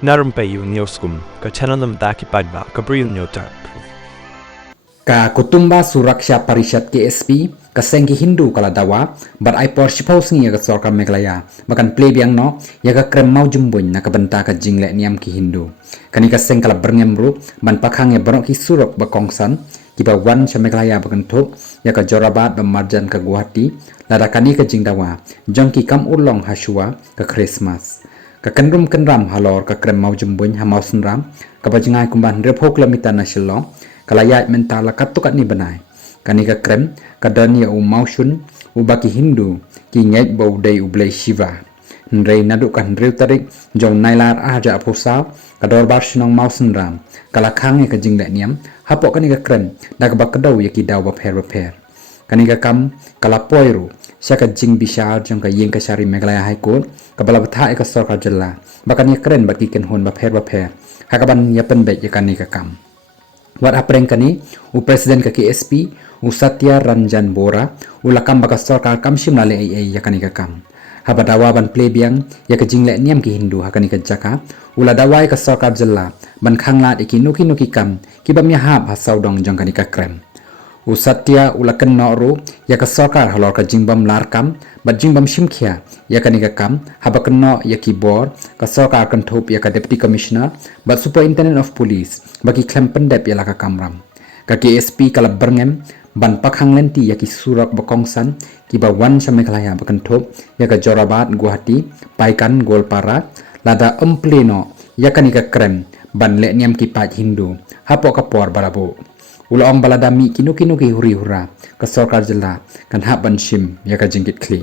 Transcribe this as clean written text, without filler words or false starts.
Na Rympei U ka channel nabynta ki paidbah ka Bri U Hynñiewtrep. Ka kutumba suraksha parishad KSP kasengki Hindu kala dawa but I por shipaus ngi ka Sorkar Meghalaya makan play biang no ya ka krem mau jumbuny na kabenta ka jingle niam ki Hindu kani ka seng kala berngem ru ban pakhang ya baroh ki surok ba kongsan ki ba wan sha Meghalaya bakan thuk ya ka jorabat ba marjan ka Guwahati Lada kani ka jingdawa jong ki kam ulong ha shwa ka Khristmas ka kanrum kanram halor ka krem mau jumbuny ha mau sunram ka bajingai kumban repho kilometer na shillong kalayat mentala katukat ni benai kani ka krem kadani u maushun u baki Hindu ki ngai bau dei u Khublei Shibun nrei naduk kan reu tarik jong nailar aja apusau kador barshunong mausun ram kala khang ka jingle niam hapok kani ka krem dak bakadau yaki daw ba pher kani ka kam kala poiru syaka jing bishar jong ka yeng ka shari Meghalaya High Court ka bala batha ka Sorkar jalla bakani kren baki ken hon ba pher hakaban yapen bet yakani ka kam Wat apreng kani u presiden ka KSP u Satya Ranjan Bora u lakam baka Sorkar kam shim lale ai yakani ka kam habadawa ban play biang ya ka jingle niam ki Hindu hakani ka jaka u ladawai ka Sorkar jalla ban khanglat iki nuki kam ki bam ya hab ha saudong jong kani ka krem u Satya u lakan noru ya ka Sorkar halor ka jingbam larkam bat jingbam shimkhia ya kani ka kam habakan no ya ki bor ka Sorkar kan thop ya ka deputy commissioner bat superintendent of police bagi klem pendep ya laka kamram ka KSP kala berngem ban pakhang lenti ya ki surok bakongsan ki ba wan sha Meghalaya bakan thop ya ka jorabat Guwahati paikan golpara lada empleno ya kani ka krem ban le niam ki paj Hindu hapo ka por barabo Ulaong baladami kinuki huri hura ka Sorkar jalla kan hab ban shim ya ka jingkit kli